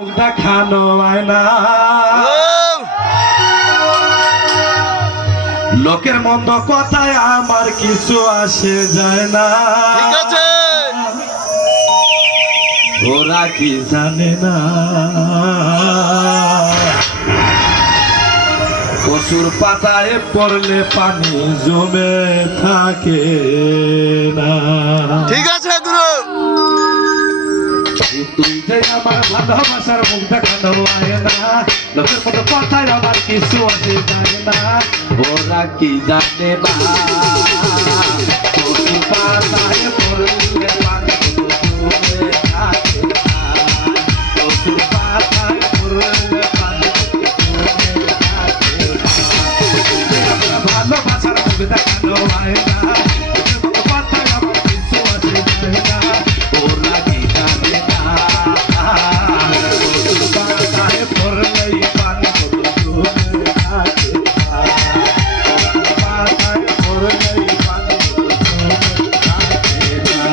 দেখানো হয় না, লোকের মন্দ কথায় আমার কিছু আসে যায় না। ঠিক আছে, ওরা কি জানে না কচুর পাতায় পড়লে পানি জমে থাকে না। ঠিক আছে গুরু। তুই যে আমার ভালোবাসার মুখ দেখানো হয় না, লোকের মতো কথায় আমার কিছু আসে যায় না। ওরা কি জানে না কচুর পাতায় পড়লে পানি জমে থাকে না। কচুর পাতায় পড়লে পানি জমে থাকে না। ভালোবাসার মুখ দেখানো হয় না, লোকের মতো কথায় আমার কিছু আসে যায় না। ওরা কি জানে না কচুর পাতায় পড়লেই পানি জমে থাকে না। কচুর পাতায় পড়লেই পানি জমে থাকে না।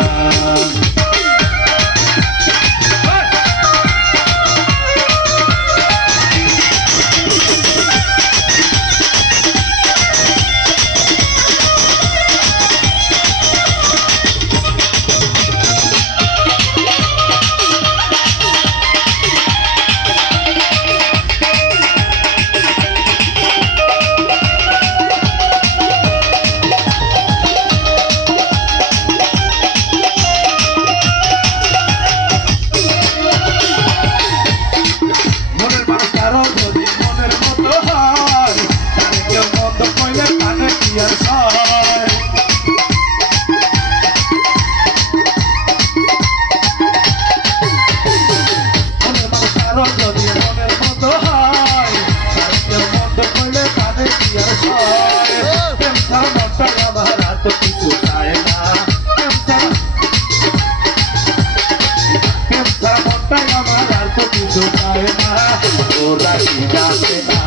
মনের মানুষ কারো যদি মনের মতো হয়, তারে কেউ মন্দ কইলে কানে কি আর সয়। মনের মানুষ কারো যদি মনের মতো হয়, তারে কেউ মন্দ কইলে কানে কি আর সয়। প্রেম ছাড়া মনটাই আমার এত কিছু চায় না, প্রেম ছাড়া মনটাই আমার আর তো কিছু চায় না। ওরা কি জানে না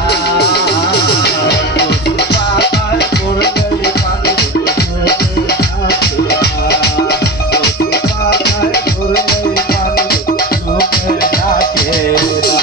কচুর পাতায় পড়লেই পানি জমে থাকে না। কচুর পাতায় পড়লেই পানি জমে থাকে না।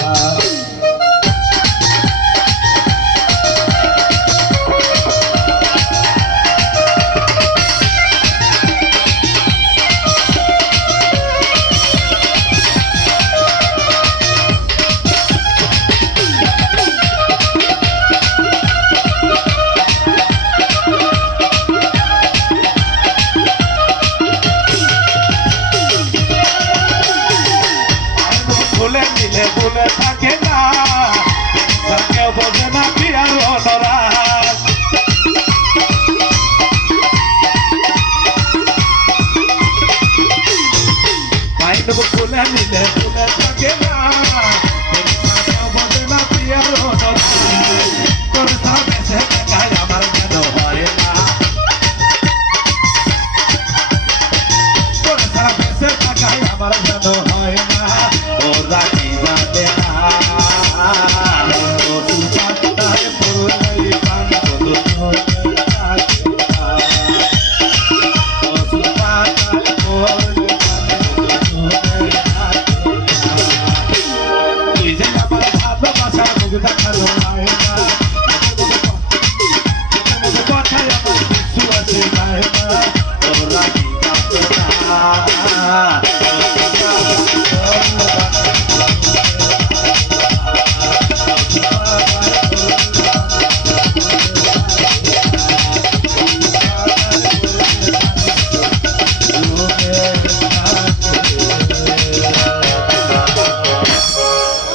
ভুলে দিলে ভুলে থাকে না,